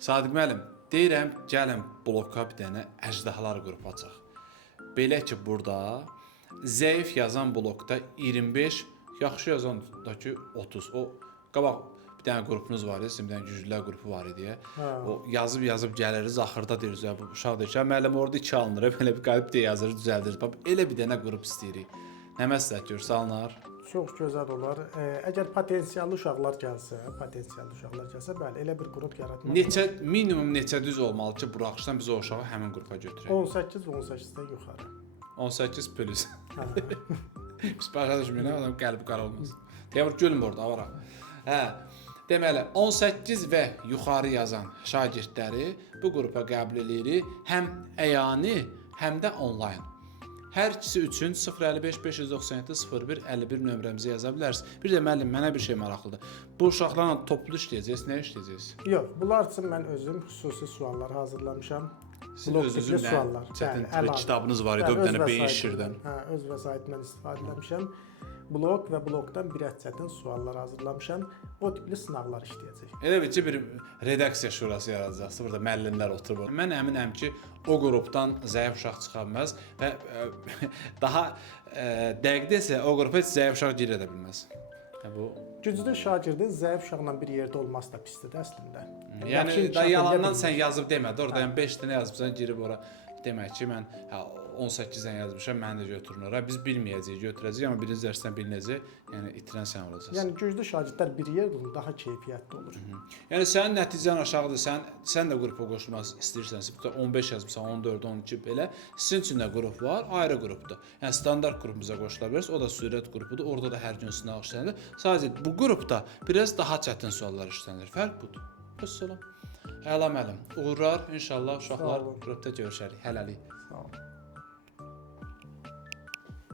Sadiq müəllim, deyirəm, gəlin bloka bir dənə əjdahalar qrupu açaq. Belə ki, burada zəif yazan blokda 25, yaxşı yazan da ki 30. O qabaq bir dənə qrupunuz var idi, sizin bir dənə güclülər qrupu var idi. O yazıb gəliriz, axırda deyiriz, bu uşaq deyir ki, müəllim orada 2 alınır, belə bir qalib deyə yazırız, düzəldiriz. Bax, elə bir dənə qrup istəyirik. Nə məsləhət görsə alınar? Çox gözəl olar. Əgər potensiallı uşaqlar gəlsə, bəli, elə bir qrup yaratmaq. Minimum neçə düz olmalı ki, buraxışdan biz o uşağı həmin qrupa götürək? 18 və 18-dən yuxarı. 18 plus. Biz başa düşmürük, adam qəlbi qara olmaz. Teymur gülmür orada, avara. Hə, deməli, 18 və yuxarı yazan şagirdləri bu qrupa qəbul edirik. Həm əyani, həm də onlayn. Hər ikisi üçün 055 597 01 51 nömrəmizi yaza bilərsiniz. Bir də müəllim, mənə bir şey maraqlıdır. Bu uşaqlarla toplu işləyəcəksiniz, nə işləyəcəksiniz? Yox, bunlar üçün mən özüm xüsusi suallar hazırlamışam. Sizin özünüzün çətin kitabınız var idi, o bir dənə beyin şirdən. Hə, öz vəsaitimdən istifadə etmişəm. Blok və blokdan bir çətin suallar hazırlamışam. O tipli sınaqlar işləyəcək. Elə bir ki, bir redaksiya şurası yaradacaqsınız. Burada müəllimlər oturur. Mən əminəm ki, o qrupdan zəif uşaq çıxa bilməz və daha dəqiq desə, o qrupa heç zəif uşaq girə də bilməz. Bu güclü şagirdin zəif uşaqla bir yerdə olması da pisdir əslində. Yəni da yalandan sən yazıb demədi. Orada 5 dənə yazıbsan, girib ora demək ki, mən 18-dən yazmışam, məni də götürün ora. Biz bilməyəcəyik, götürəcəyik, amma birinci dərsdən bilinəcək. Yəni itirən sən olacaqsan. Yəni güclü şagirdlər bir yerdə olur, daha keyfiyyətli olur. Yəni sənin nəticən aşağıdır. Sən də qrupa qoşulmaq istəyirsənsə, 15 yazmısan, 14, 12 belə. Sizin üçün də qrup var, ayrı qrupdur. Yəni standart qrupumuza qoşula bilərsiniz. O da sürət qrupudur. Orada da hər gün sınaq işlənir. Sadəcə bu qrupda biraz daha çətin suallar işlənir. Fərq budur. Vəssalam. Əla müəllim. Uğurlar. İnşallah uşaqlar qrupda görüşərik. Hələlik. Sağ olun.